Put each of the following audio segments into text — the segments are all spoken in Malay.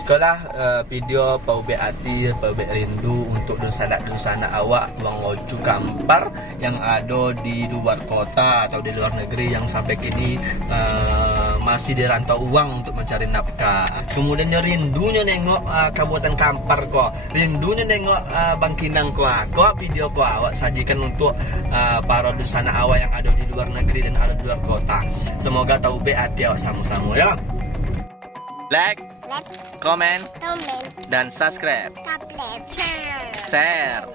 Itulah video paubek hati, paubek rindu untuk dulsanak awak Wang Ocu Kampar yang ada di luar kota atau di luar negeri yang sampai kini masih dirantau uang untuk mencari nafkah. Kemudian rindunya nengok Kabupaten Kampar kok, rindunya nengok Bangkinang kok video kok awak sajikan untuk para dulsanak awak yang ada di luar negeri dan ada di luar kota. Semoga taubek hati awak sama-sama ya. Like, comment, dan subscribe, share.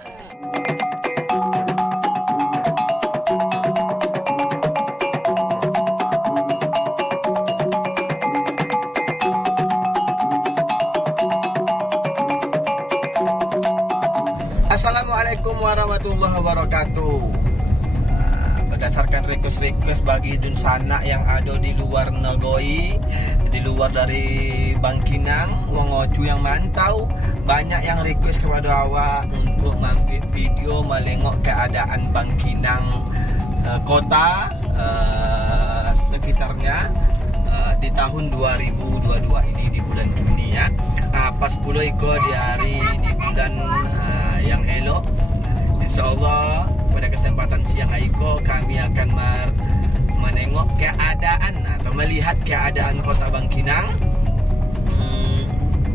Assalamualaikum warahmatullahi wabarakatuh. Berdasarkan request bagi dulsanak yang ada di luar negeri, di luar dari Bangkinang, Wang Ocu yang mantau, banyak yang request kepada awak untuk mengambil video melengok keadaan Bangkinang kota sekitarnya di tahun 2022 ini di bulan Juni ya. Pas pula ikut di hari di bulan yang elok, insyaallah pada kesempatan siang Aiko kami akan menengok keadaan atau melihat keadaan kota Bangkinang,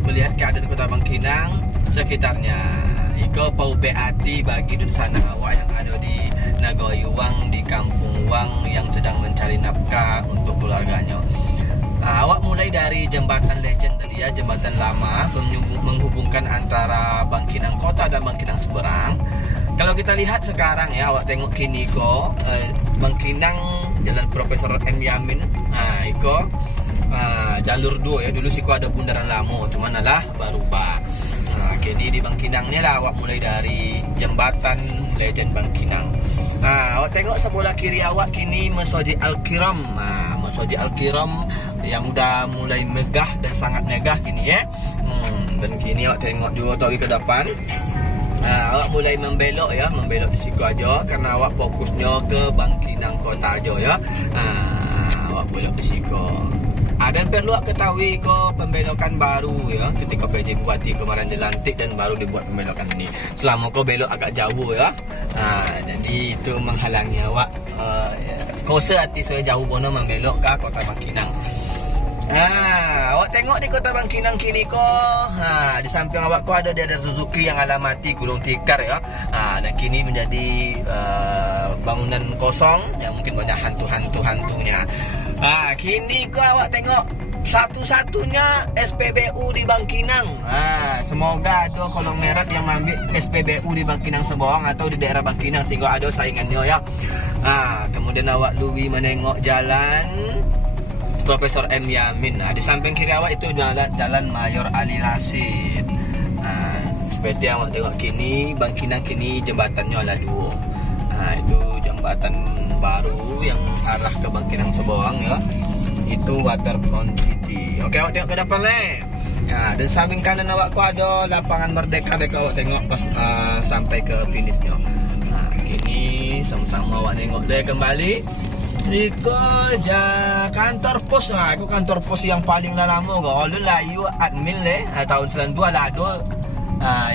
melihat keadaan kota Bangkinang sekitarnya. Iko paubek hati bagi dulsanak awak yang ada di negeri Wang, di kampung Wang yang sedang mencari nafkah untuk keluarganya. Awak mulai dari jembatan legend tadi ya, jembatan lama menghubungkan antara Bangkinang kota dan Bangkinang seberang. Kalau kita lihat sekarang ya, awak tengok kini kok Bangkinang Jalan Profesor M. Yamin. Iko jalur 2 ya, dulu siko ada bundaran lama, cuman lah baru kini di Bangkinang ni lah awak mulai dari jembatan legend Bangkinang. Awak tengok sebelah kiri awak kini Masjid Al-Kiram. Masjid Al-Kiram yang udah mulai megah dan sangat megah kini ya. Dan kini awak tengok juga tahu ke depan. Awak mulai membelok ya, membelok di situ aja karena awak fokusnya ke Bangkinang kota aja ya. Awak belok di situ. Dan perlu awak ketahui ko pembelokan baru ya, ketika PJ Bupati kemarin dilantik dan baru dibuat pembelokan ini. Selama kau belok agak jauh ya. Jadi itu menghalangi awak. Kosa hati saya jauh bono membelok ke kota Bangkinang. Awak tengok di kota Bangkinang kini kok, di samping awak kok ada Deder Suzuki yang alamati Gunung Tikar ya. Dan kini menjadi bangunan kosong yang mungkin banyak hantu-hantunya. Kini kok awak tengok satu-satunya SPBU di Bangkinang. Semoga ada kolong merah yang mengambil SPBU di Bangkinang Sembawang atau di daerah Bangkinang sehingga ada saingannya ya. Kemudian awak luwi menengok jalan Profesor M. Yamin. Di samping kiri awak itu jalan Mayor Ali Rashid. Seperti yang awak tengok kini, Bangkinang kini jembatannya ada 2. Itu jembatan baru yang arah ke Bangkinang Sembawang ya. Itu Waterfront City. Oke, awak tengok ke depan dan samping kanan awak kok ada lapangan Merdeka. Awak tengok pas sampai ke finishnya. Kini sama-sama awak tengok deh kembali. Iko kantor pos. Aku kantor pos yang paling lama kau. Lalu layu admin tahun 92 lah ada.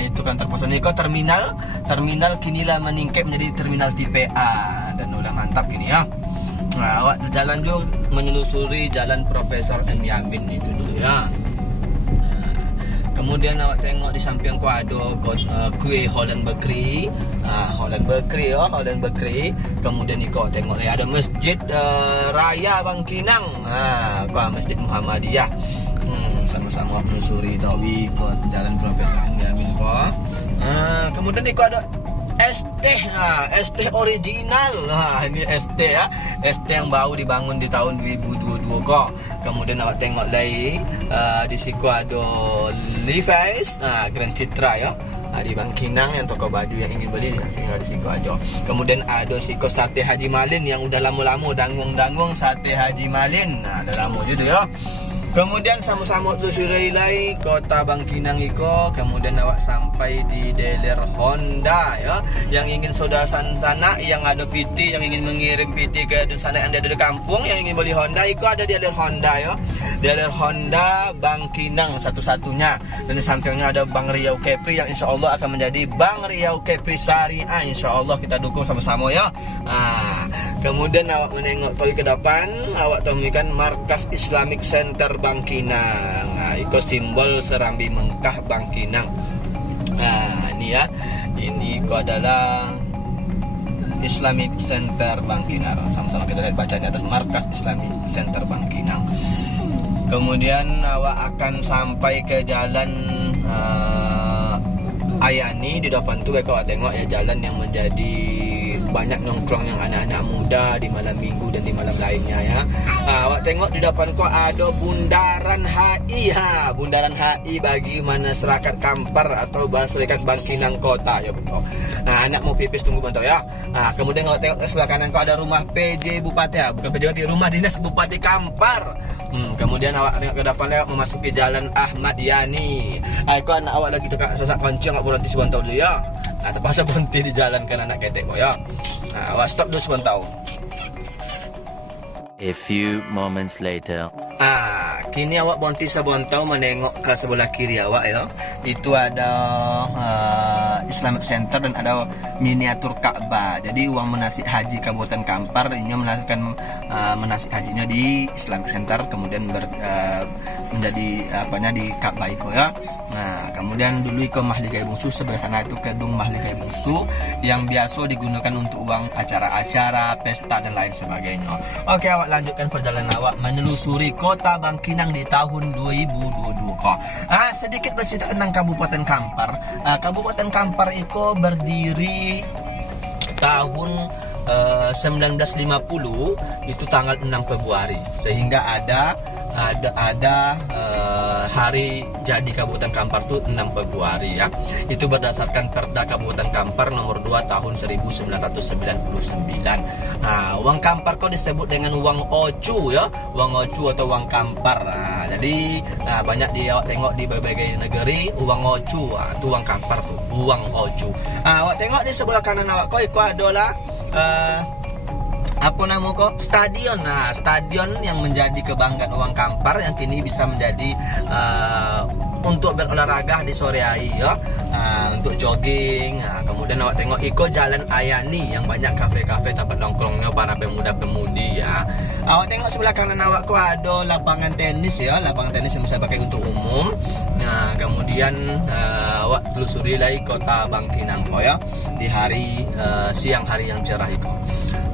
Itu kantor pos. Iko terminal kini lah meningkat menjadi terminal tipe A dan udah mantap kini ya. Awak jalan dulu menelusuri jalan Profesor M. Yamin itu dulu ya. Kemudian awak tengok di samping kau ada kue Holland Bakery. Holland Bakery. Kemudian ni kau tengok ada Masjid Raya Bangkinang. Kau Masjid Muhammadiyah. Sama-sama menelusuri tawi kau jalan Profesor M. Yamin kau. Kemudian ni kau ada ST original. Ini ST ya. ST yang baru dibangun di tahun 2022 kok. Kemudian awak tengok lagi di situ ada Levi's, Grand Citra ya. Di Bangkinang yang toko baju yang ingin beli tinggal di situ aja. Kemudian ada siku Sate Haji Malin yang udah lama-lama dangung-dangung Sate Haji Malin. Dah lama juga ya. Kemudian sama-sama telusuri lai kota Bangkinang iko, kemudian awak sampai di dealer Honda ya. Yang ingin saudara sana yang ada PT, yang ingin mengirim PT ke sana yang ada di kampung, yang ingin beli Honda iko ada di dealer Honda ya. Dealer Honda Bangkinang satu-satunya. Dan di sampingnya ada Bang Riau Kepri yang insya Allah akan menjadi Bang Riau Kepri Syariah. Insya Allah kita dukung sama-sama ya. Kemudian awak menengok ke depan, awak temukan markas Islamic Center Bangkinang. Itu simbol Serambi Mekah Bangkinang. Ini ya. Ini itu adalah Islamic Center Bangkinang. Sama-sama kita lihat bacanya atas markas Islamic Center Bangkinang. Kemudian awak akan sampai ke jalan Ayani. Di depan tu kau tengok ya, jalan yang menjadi banyak nongkrong yang anak-anak muda di malam minggu dan di malam lainnya ya. Awak tengok di depan kau ada bundaran HI bundaran HI bagi masyarakat Kampar atau masyarakat Bangkinang Kota ya betul. Anak mau pipis tunggu bentar ya. Kemudian awak tengok sebelah kanan kau ada rumah PJ Bupati bukan PJ Bupati, rumah dinas Bupati Kampar. Kemudian awak tengok ke depan lewat memasuki jalan Ahmad Yani. Kau anak awak lagi tukar sasak kunci, awak berhenti sebentar dulu ya. Terpaksa berhenti di jalan kan anak ketek kok ya. Awak stop dulu sebentar. A few moments later. Kini awak berhenti sebentar menengok ke sebelah kiri awak ya. Itu ada Islamic Center dan ada miniatur Ka'bah. Jadi uang manasik haji Kabupaten Kampar ini melakukan manasik hajinya di Islamic Center, kemudian menjadi di Ka'bah itu ya. Kemudian dulu itu Mahligai Bungsu, sebelah sana itu gedung Mahligai Bungsu yang biasa digunakan untuk uang acara-acara, pesta dan lain sebagainya. Oke, awak lanjutkan perjalanan awak menelusuri kota Bangkinang di tahun 2022. Sedikit bercerita tentang Kabupaten Kampar. Kabupaten Kampar itu berdiri tahun 1950 itu tanggal 6 Februari, sehingga ada hari jadi Kabupaten Kampar itu 6 Februari ya. Itu berdasarkan Perda Kabupaten Kampar nomor 2 tahun 1999. Uang Kampar kok disebut dengan uang ocu ya, uang ocu atau uang Kampar. Jadi banyak awak tengok di berbagai negeri uang ocu, itu uang Kampar tuh, uang ocu. Awak tengok di sebelah kanan awak kok itu adalah stadion. Stadion yang menjadi kebanggaan uang Kampar yang kini bisa menjadi untuk berolahraga di sore hari ya, untuk jogging. Kemudian awak tengok iko jalan Ayani yang banyak kafe-kafe tempat nongkrongnya para pemuda-pemudi ya. Awak tengok sebelah kanan awak kok ada lapangan tenis ya, lapangan tenis yang bisa pakai untuk umum. Kemudian awak telusuri lagi kota Bangkinang kok ya di hari siang hari yang cerah itu.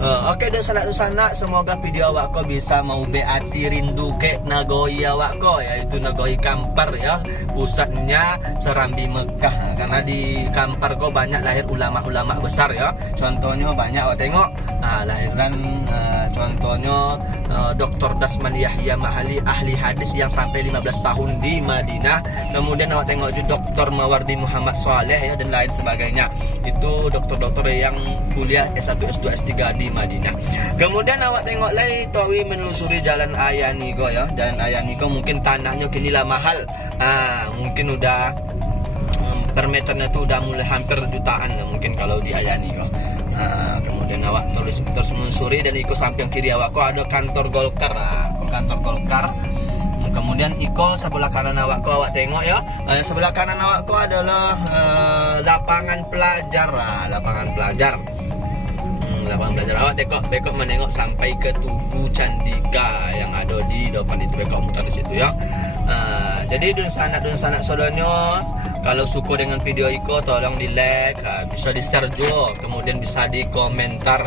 Oke, dan sanak-sanak semoga video awak ko bisa mau beati rindu ke Nagoi awak ko, yaitu Nagoi Kampar ya, pusatnya Serambi Mekah. Karena di Kampar ko banyak lahir ulama-ulama besar ya. Contohnya banyak awak tengok lahiran contohnya Dr. Dasman Yahya Mahali, ahli hadis yang sampai 15 tahun di Madinah. Kemudian awak tengok juga Dr. Mawardi Muhammad Saleh ya, dan lain sebagainya. Itu dokter-dokter yang kuliah S1, S2, S3 di Madinah. Kemudian awak tengok lagi tawi menelusuri jalan Ayani ko ya. Jalan Ayani ko mungkin tanahnya kini lah mahal. Mungkin udah per meternya tuh udah mulai hampir jutaan ya, mungkin kalau di Ayani ko. Kemudian awak terus menelusuri dan ikut samping kiri awak ko ada kantor Golkar. Kantor Golkar. Kemudian iko sebelah kanan awak ko awak tengok ya. Sebelah kanan awak ko adalah lapangan pelajar. Lapangan pelajar awak bekok menengok sampai ke Tugu Candika yang ada di depan itu, bekok muter di situ ya. Jadi dun sanak saudaranya, kalau suka dengan video iko tolong di like, bisa di share juga, kemudian bisa di komentar.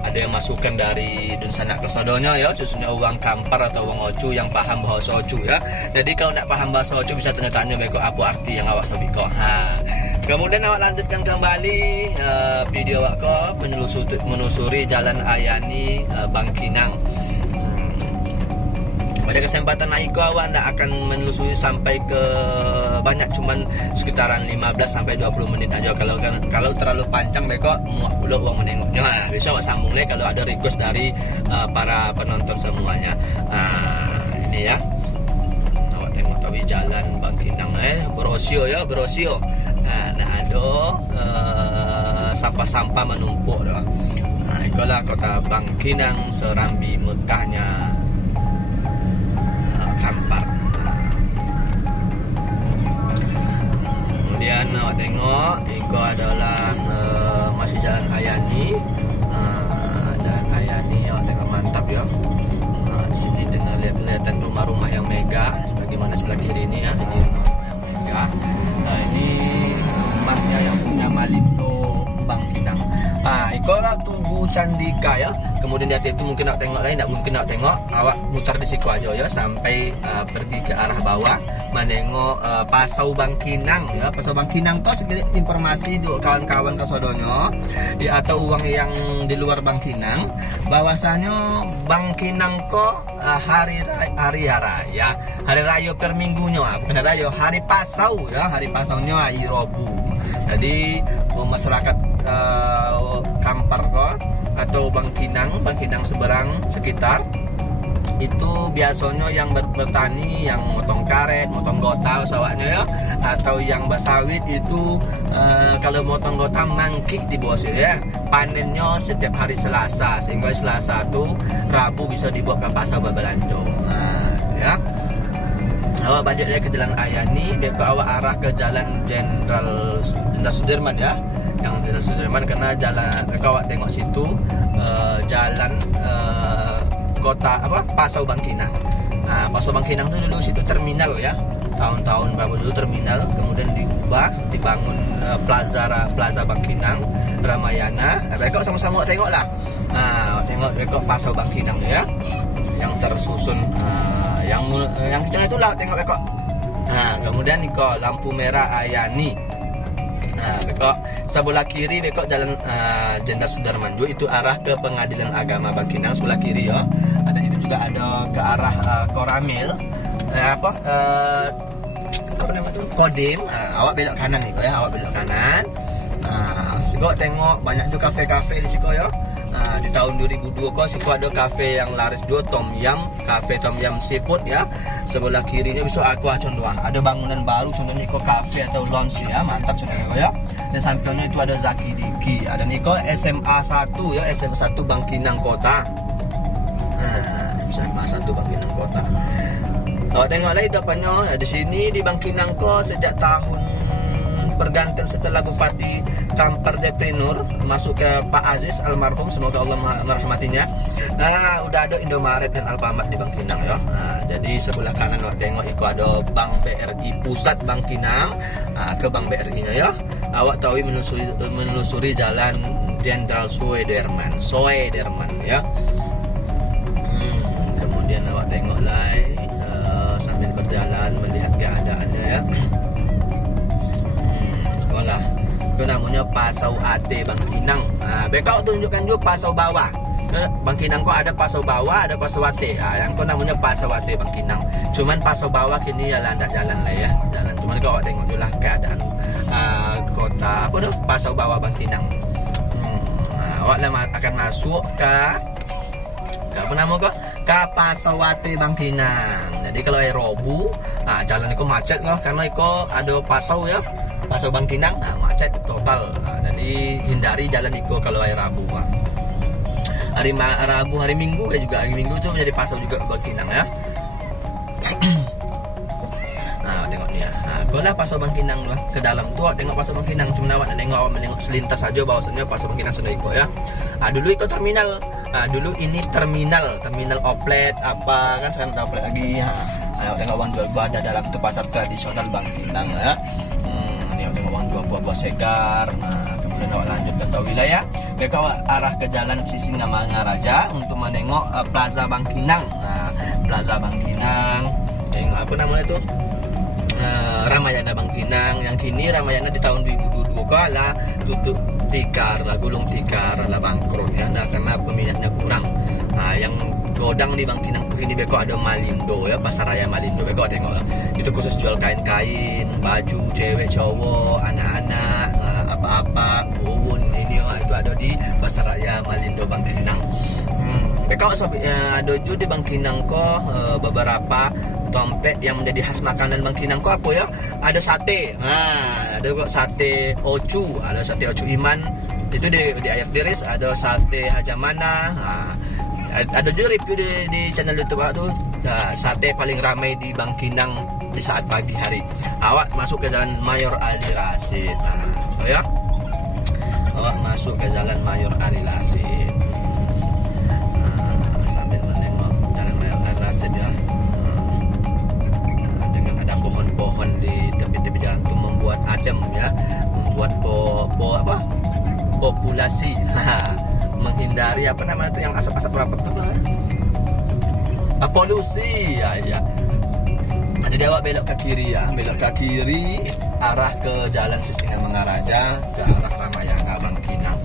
Ada yang masukan dari dun sanak ke saudaranya ya, khususnya uang Kampar atau uang ocu yang paham bahasa ocu ya. Jadi kalau nak paham bahasa ocu bisa tanya-tanya bekok apa arti yang awak sabiko. Kemudian awak lanjutkan kembali video awak ko menelusuri jalan Ayani Bangkinang. Pada kesempatan Aiko awak anda akan menelusuri sampai ke banyak, cuman sekitaran 15 sampai 20 menit aja. Kalau terlalu panjang mereka muak pula uang menengoknya. Bisa awak sambung lagi kalau ada request dari para penonton semuanya. Ini ya. tahu jalan Bangkinang berosio ya, berosio. Nah ada sampah-sampah menumpuk dah. Itulah kota Bangkinang, Serambi Mekahnya Kampar. Kemudian awak tengok itu adalah masih jalan Ayani. Dan Ayani awak tengok mantap ya. Di sini dengan kelihatan rumah-rumah yang megah sebagaimana sebelah kiri ini ya. Ini rumah yang megah. Ini rumahnya yang punya Malindo Bangkinang. Itulah Tugu Candika ya. Kemudian di atas itu mungkin nak tengok lain, tak mungkin nak tengok, awak mutar di situ aja ya sampai pergi ke arah bawah menengok Pasau Bangkinang ya. Pasau Bangkinang tu sedikit informasi untuk kawan-kawan kesodonyo ya, atau uang yang di luar Bangkinang, bahwasanya Bangkinang ko hari raya per minggunya, bukan hari raya, hari Pasau ya, hari Pasaunya hari Rabu. Jadi masyarakat Kampar ko atau Bangkinang seberang sekitar itu biasanya yang bertani, yang motong karet, motong gota sawahnya ya, atau yang basawit itu kalau motong gota mangkik di bawah ya, panennya setiap hari Selasa, sehingga Selasa itu Rabu bisa dibawa ke pasar berbelanja. Ya. Awak balik lagi ke jalan Ayani, beko awak arah ke jalan Jenderal Sudirman ya. Yang Jenderal Sudirman karena jalan beko awak tengok situ jalan kota Pasau Bangkinang. Pasau Bangkinang itu dulu situ terminal ya. Tahun-tahun berapa dulu terminal, kemudian diubah, dibangun Plaza Bangkinang, Ramayana. Beko sama-sama tengoklah. Tengok beko Pasau Bangkinang ya. Yang tersusun yang kecil itulah tengok beko. Kemudian niko lampu merah Ayani. Beko sebelah kiri beko jalan Jenderal Sudirman itu arah ke Pengadilan Agama Bangkinang sebelah kiri ya. Ada itu juga ada ke arah Koramil apa nama tu Kodim. Awak belok kanan ni ya, awak belok kanan. Siko tengok banyak juga kafe-kafe di siko ya. Di tahun 2002 kok situ ada kafe yang laris dua kafe Tom Yum Seafood ya. Sebelah kirinya bisa aku contoh ada bangunan baru contohnya Niko Cafe atau lounge ya, mantap contohnya ya. Dan sampingnya itu ada Zaki Diki, ada Niko SMA 1 ya, SMA 1 Bangkinang Kota. SMA 1 Bangkinang Kota. Kalau tengok lagi depannya di sini di Bangkinang kok sejak tahun pergantian setelah Bupati Kampar Deprinur masuk ke Pak Aziz almarhum, semoga Allah merahmatinya. Udah ada Indomaret dan Alfamart di Bangkinang ya. Jadi sebelah kanan awak tengok itu ada Bank BRI Pusat Bangkinang. Ke Bank BRI-nya ya. Awak tahu menelusuri jalan Jenderal Sudirman ya. Kemudian awak tengok lagi sambil berjalan melihat keadaannya ya. Itu namanya Pasau Ate Bangkinang. Beko tunjukkan juga Pasau Bawah. Bangkinang kok ada Pasau Bawah, ada Pasau Ate. Yang kau namanya Pasau Ate Bangkinang. Cuman Pasau Bawah kini ya landak jalan lah ya. Jalan. Cuman kau tengok dulu lah keadaan kota apa tu? Pasau Bawah Bangkinang. Awak akan masuk ke apa nama kau? Ke Pasau Ate Bangkinang. Jadi kalau Rabu, jalan itu macet kok karena itu ada Pasau ya. Pasau Bangkinang macet total. Jadi hindari jalan itu kalau hari Rabu. Hari Rabu, hari Minggu juga hari Minggu itu menjadi Pasau juga Bangkinang ya. Tengok ni ya. Kalau Pasau Bangkinang lah ke dalam tu tengok Pasau Bangkinang, cuma awak menengok selintas saja bahwasanya Pasau Bangkinang sudah ikut ya. Dulu itu terminal. Dulu ini terminal outlet apa kan, sekarang outlet lagi. Tengok orang jual buah ada dalam tu pasar tradisional Bangkinang ya. Tengok orang jual buah-buah segar. Kemudian awak lanjut ke wilayah. Mereka arah ke jalan Sisingamangaraja untuk menengok Plaza Bangkinang. Plaza Bangkinang. Tengok apa namanya tu? Ramayana Bangkinang. Yang kini Ramayana di tahun 2022 kala tutup tikar lah, gulung tikar lah bangkrut ya. Karena peminatnya kurang. Yang godang di Bangkinang ini beko ada Malindo ya, pasar raya Malindo. Beko tengok lah. Itu khusus jual kain-kain, baju cewek cowok, anak-anak, apa-apa, bubun ini itu ada di pasar raya Malindo Bangkinang. Kau ada juga di Bangkinang ko beberapa tempat yang menjadi khas makanan Bangkinang ko apa ya? Ada sate. Ada juga sate Ocu, ada sate Ocu Iman. Itu di Ayaf Diris, ada sate Hajamana. Ada juga review di channel YouTube aku sate paling ramai di Bangkinang di saat pagi hari. Awak masuk ke Jalan Mayor Ali Rasid. Ya. Awak masuk ke Jalan Mayor Ali Rasid. Sambil menengok Jalan Mayor Ali Rasid ya. Dengan ada pohon-pohon di tepi-tepi jalan itu membuat adem ya, membuat populasi menghindari apa namanya itu yang asap-asap rapat itu polusi ya. Jadi awak belok ke kiri ya, belok ke kiri arah ke Jalan Sisingamangaraja ke arah Ramayana Bangkinang.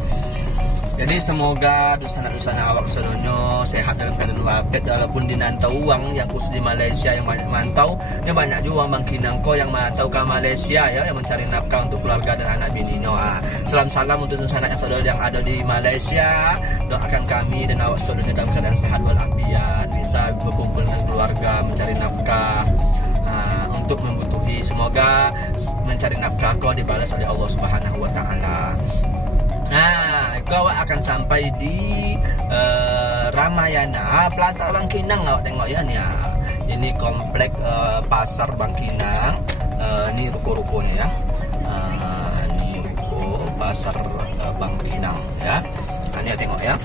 Jadi semoga dusana-dusana awak sedonyo sehat dalam keadaan walafiat walaupun dinantau uang yang khusus di Malaysia yang banyak mantau. Ini banyak juga orang Bangkinang ko yang mantau ke Malaysia ya, yang mencari nafkah untuk keluarga dan anak bininya. Salam untuk dusana yang saudara yang ada di Malaysia. Doakan kami dan awak saudaranya dalam keadaan sehat walafiat, bisa berkumpul dengan keluarga, mencari nafkah untuk membutuhi. Semoga mencari nafkah kau dibalas oleh Allah Subhanahu wa taala. Kau akan sampai di Ramayana, Plaza Bangkinang. Awak tengok ya nih ya. Ini komplek pasar Bangkinang. Ini ruko-rukonya ya. Ini ruko pasar Bangkinang ya. Ini tengok ya.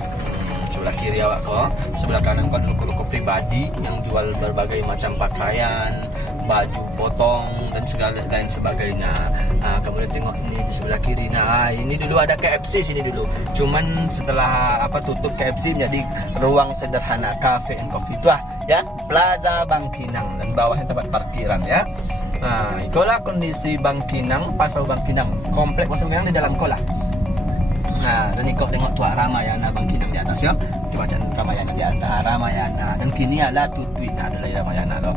Sebelah kiri awak kau, sebelah kanan kau ruko-ruko pribadi yang jual berbagai macam pakaian, baju potong dan segala lain sebagainya. Kemudian tengok ini di sebelah kiri. Ini dulu ada KFC sini dulu. Cuman setelah tutup KFC menjadi ruang sederhana cafe and coffee itu ya. Plaza Bangkinang dan bawahnya tempat parkiran ya. Itulah kondisi Bangkinang, pasar Bangkinang. Komplek pasar Bangkinang di dalam kolah. Dan kau tengok tuh Ramayana Bangkinang di atas ya. Coba cari Ramayana di atas, Ramayana. Dan kini adalah tutui adalah Ramayana loh.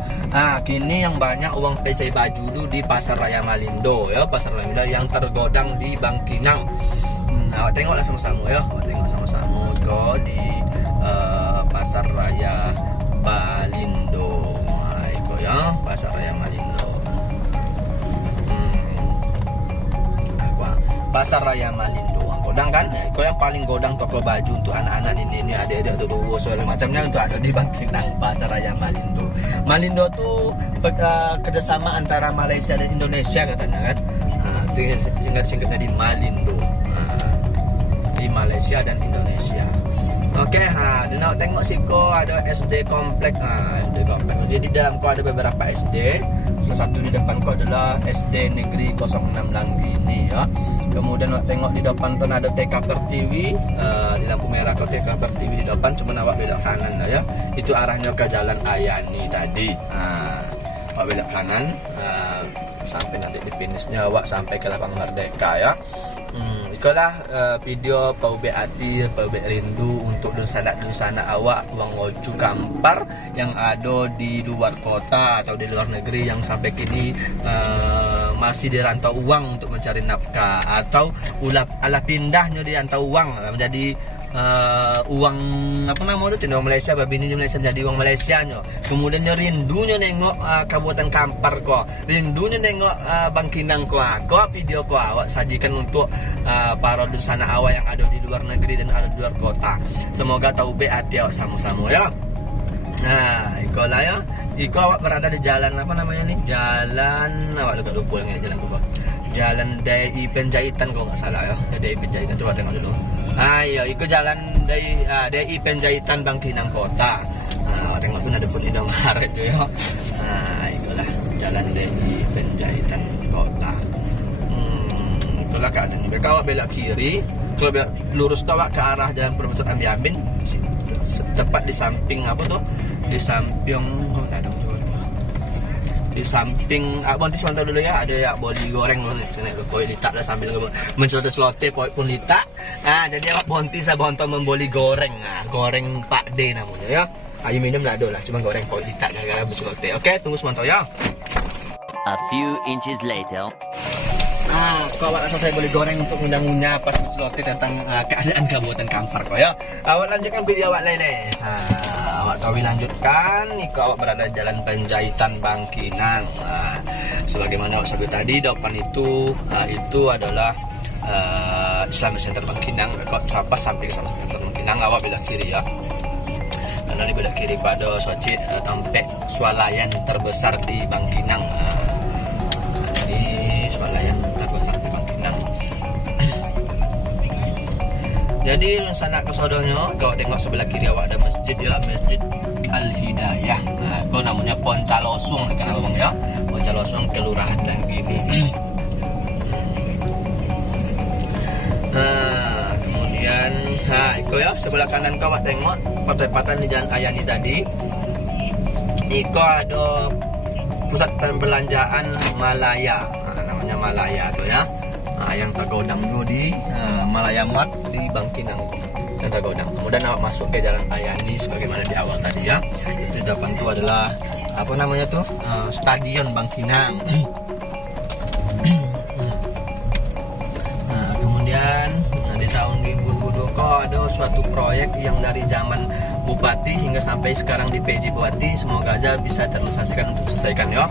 Kini yang banyak uang pecah baju dulu di Pasar Raya Malindo ya, Pasar Raya Malindo yang tergodang di Bangkinang. Awak tengoklah sama-sama ya, awak tengok sama-sama kau di Pasar Raya Malindo. Itu ya, Pasar Raya Malindo. Pasar Raya Malindo. Godang kan, kau yang paling godang toko baju untuk anak-anak ini adik-adik atau segala macamnya untuk ada di Bangkinang, Pasar Raya Malindo. Malindo tuh kerjasama antara Malaysia dan Indonesia katanya kan. Singkat-singkatnya di Malindo. Di Malaysia dan Indonesia. Oke, dan nak tengok siko ada SD komplek. SD komplek. Jadi di dalam kau ada beberapa SD. Salah satu di depan kau adalah SD Negeri 06 Langgini ya. Kemudian awak tengok di depan tu ada TK Pertiwi, di lampu merah kau TK Pertiwi di depan, cuma awak belok kanan lah ya. Itu arahnya ke Jalan Ayani tadi. Awak belok kanan sampai nanti di finishnya awak sampai ke Lapang Merdeka ya. Itulah video Paubek Hati, Paubek Rindu untuk dusana awak Wang Ocu Kampar yang ada di luar kota atau di luar negeri yang sampai kini masih dirantau uang untuk mencari nafkah atau ala pindahnya dirantau uang menjadi uang apa namanya itu orang Malaysia, babini di Malaysia menjadi uang Malaysia nyo. Kemudian rindunya nengok Kabupaten Kampar ko, rindunya nengok Bangkinang ko. Video ko awak sajikan untuk para dusana awak yang ada di luar negeri dan ada di luar kota. Semoga tahu hati awak sama-sama ya. Ikolah ya. Iko awak berada di jalan apa namanya nih? Jalan awak lupa lagi jalan lupa. Jalan DI Penjahitan kalau nggak salah ya. DI Penjahitan, coba tengok dulu. Iya, itu jalan DI Penjahitan Bangkinang Kota. Tengok tuh ada pun di Indomaret tuh ya. Itulah jalan DI Penjahitan Kota. Itulah keadaan juga. Kalau belok kiri, kalau belok lurus tuh ke arah Jalan Profesor Ambi Amin, tepat di samping apa tuh? Di samping di samping bonti semantau dulu ya, ada ya boli goreng loh sini koi litak lah sambil mencelote pun litak. Jadi awak bonti saya bonton memboli goreng. Goreng Pak D namanya ya. Ayo minum lah ada lah, cuma goreng koi litak gara-gara bercelote. Oke, tunggu semantau ya. A few inches later. Kau awak rasa saya boleh goreng untuk ngunyah-ngunyah pas berselotih tentang keadaan Kabupaten Kampar kau ya. Awak lanjutkan video awak lele. Awak tahu lanjutkan. Iko awak berada di Jalan Penjahitan Bangkinang. Sebagaimana awak sebut tadi, depan itu adalah Islamic Center Bangkinang. Kau terlepas samping Islamic Center Bangkinang, awak belah kiri ya. Karena di belah kiri pada Soci tampek swalayan terbesar di Bangkinang. Ini swalayan terbesar di Bangkinang. Jadi sana ke sodonya, kau tengok sebelah kiri awak ada masjid ya, Masjid Al Hidayah. Kau namanya Poncalosung kan abang ya. Poncalosung kelurahan dan gini. Kemudian iko ya sebelah kanan kau tengok pertempatan di Jalan Ayani tadi. Iko ada pusat perbelanjaan Malaya. Namanya Malaya tuh ya. Yang tergodang dulu di Malaya Mart di Bangkinang yang tergodang. Kemudian awak masuk ke Jalan Ayani sebagaimana di awal tadi ya. Itu di depan itu adalah apa namanya tuh Stadion Bangkinang. Kemudian di tahun 2020 ada suatu proyek yang dari zaman Bupati hingga sampai sekarang di PJ Bupati, semoga aja bisa terrealisasikan untuk selesaikan ya.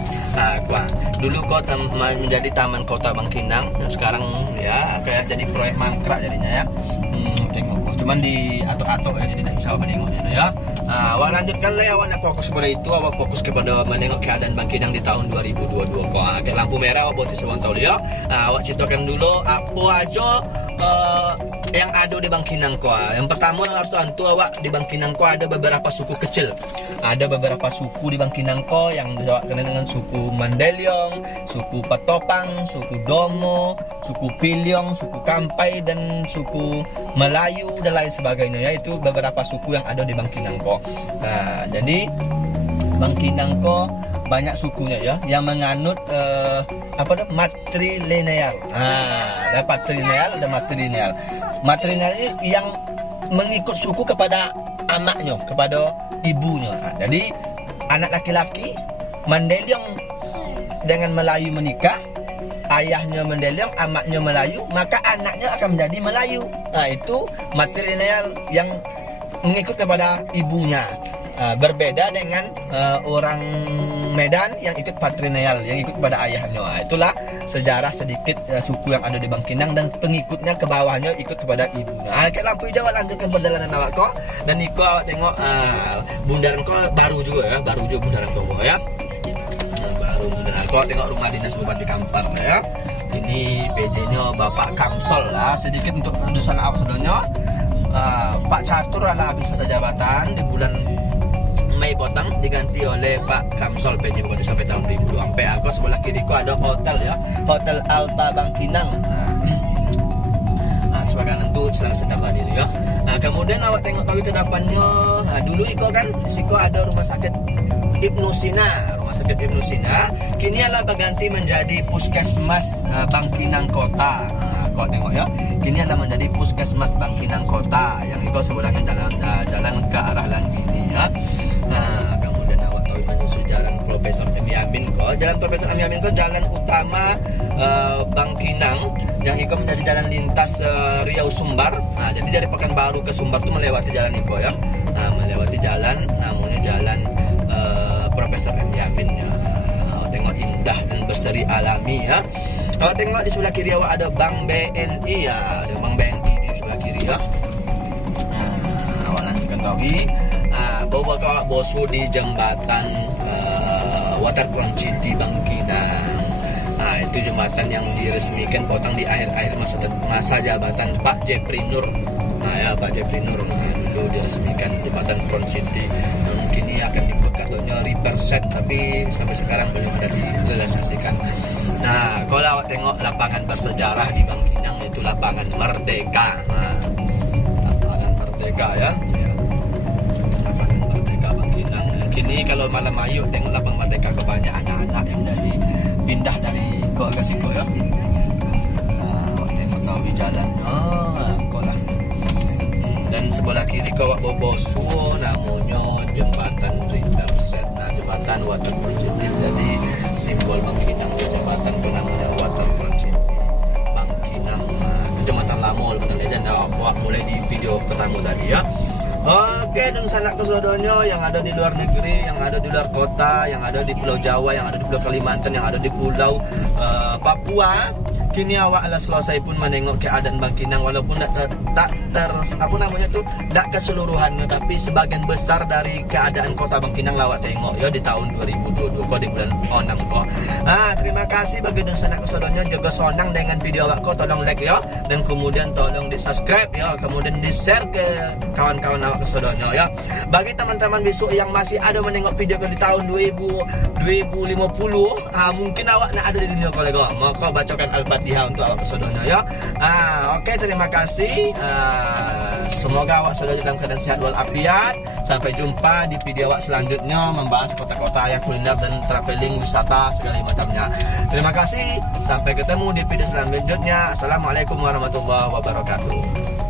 Dulu kota menjadi Taman Kota Bangkinang, dan sekarang ya kayak jadi proyek mangkrak jadinya ya. Tengok cuman di atok-atok ya, jadi tidak bisa menengoknya ya. Awak lanjutkan lah, awak nak fokus pada itu, awak fokus kepada menengok keadaan Bangkinang di tahun 2022 kok. Kayak lampu merah awak buat sebuah tahu ya. Awak ceritakan dulu apa aja yang ada di Bangkinang kok. Yang pertama yang harus tentu awak di Bangkinang kok ada beberapa suku kecil. Ada beberapa suku di Bangkinang kok yang disebutkan dengan suku Mandeliong, suku Patopang, suku Domo, suku Piliong, suku Kampai dan suku Melayu dan lain sebagainya ya. Itu beberapa suku yang ada di Bangkinang kok. Jadi Bangkinang kok banyak sukunya ya yang menganut matrilineal. Ada patrilineal, ada matrilineal. Matrilineal ini yang mengikut suku kepada anaknya, kepada ibunya. Jadi anak laki-laki Mandeliong dengan Melayu menikah, ayahnya Mandeliong, amaknya Melayu, maka anaknya akan menjadi Melayu. Itu matrilineal yang mengikut kepada ibunya. Berbeda dengan orang Medan yang ikut patrilineal, yang ikut kepada ayahnya. Itulah sejarah sedikit suku yang ada di Bangkinang dan pengikutnya ke bawahnya ikut kepada ibunya. Kayak lampu hijau lanjutkan perjalanan awak kok. Dan Iko awak tengok bundaran kok baru juga ya, baru juga bundaran kok ya. Baru sebenarnya kok tengok rumah dinas Bupati Kampar ya. Ini PJ-nya Bapak Kamsol lah. Sedikit untuk dusun awak sebenarnya. Pak Catur adalah habis masa jabatan di bulan Mei potong, diganti oleh Pak Kamsol PJ Bupati sampai tahun 2020. Sampai aku sebelah kiri ku ada hotel ya, Hotel Alta Bangkinang. Sebagai itu Islamic Center tadi ya. Kemudian awak tengok kami ke depannya. Dulu Iko kan di situ ada rumah sakit Ibnu Sina. Rumah sakit Ibnu Sina kini adalah berganti menjadi Puskesmas Bangkinang Kota. Kau tengok ya, kini adalah menjadi Puskesmas Bangkinang Kota yang Iko sebelahnya jalan ke arah Langgini ya. Kemudian awak tahu menyusul jalan Profesor M. Yamin kok. Jalan Profesor M. Yamin kok jalan utama Bangkinang yang Iko menjadi jalan lintas Riau Sumbar. Jadi dari Pekanbaru ke Sumbar itu melewati jalan Iko ya. Melewati jalan namanya jalan Profesor M. Yamin ya. Tengok indah dan berseri alami ya. Tengok di sebelah kiri awak ada Bank BNI ya. Ada Bank BNI di sebelah kiri ya. Awak lanjutkan tahu bahwa kau bosu di jembatan Waterfront City Bangkinang. Itu jembatan yang diresmikan potong di akhir-akhir masa jabatan Pak Jepri Nur. Ya Pak Jepri Nur dulu diresmikan jembatan Front City. Mungkin ini akan dibuat katanya reverse, tapi sampai sekarang belum ada direalisasikan. Kalau awak tengok lapangan bersejarah di Bangkinang itu lapangan Merdeka. Lapangan Merdeka ya. Lapangan Merdeka Bangkinang. Kini kalau malam ayu tengok lapangan Merdeka kebanyak anak-anak yang jadi pindah dari kok ke situ ya. Tengok tahu di jalan. Kau lah. Dan sebelah kiri kau bobosu namanya jembatan Riverset. Jembatan Waterfront City. Jadi simbol Bangkinang jembatan itu namanya Waterfront City. mulai di video pertama tadi ya. Oke, dan sanak kesaudara yang ada di luar negeri, yang ada di luar kota, yang ada di Pulau Jawa, yang ada di Pulau Kalimantan, yang ada di Pulau Papua. Kini awak adalah selesai pun menengok keadaan Bang Kinang, walaupun tak keseluruhan, tapi sebagian besar dari keadaan kota Bang Kinang lawak tengok ya di tahun 2022 di bulan Onang ko. Terima kasih bagi dan sanak kesaudara jaga sonang dengan video awak ko, tolong like ya, dan kemudian tolong di subscribe ya, kemudian di share ke kawan-kawan awak kesaudara ya. Bagi teman-teman besok yang masih ada menengok video ko di tahun 2050, mungkin awak nak ada di dunia kolega, maka bacakan Al-Fatihah untuk awak saudara ya. Oke, terima kasih. Semoga awak saudara dalam keadaan sehat walafiat. Sampai jumpa di video awak selanjutnya membahas kota-kota yang kuliner dan traveling wisata segala macamnya. Terima kasih. Sampai ketemu di video selanjutnya. Assalamualaikum warahmatullahi wabarakatuh.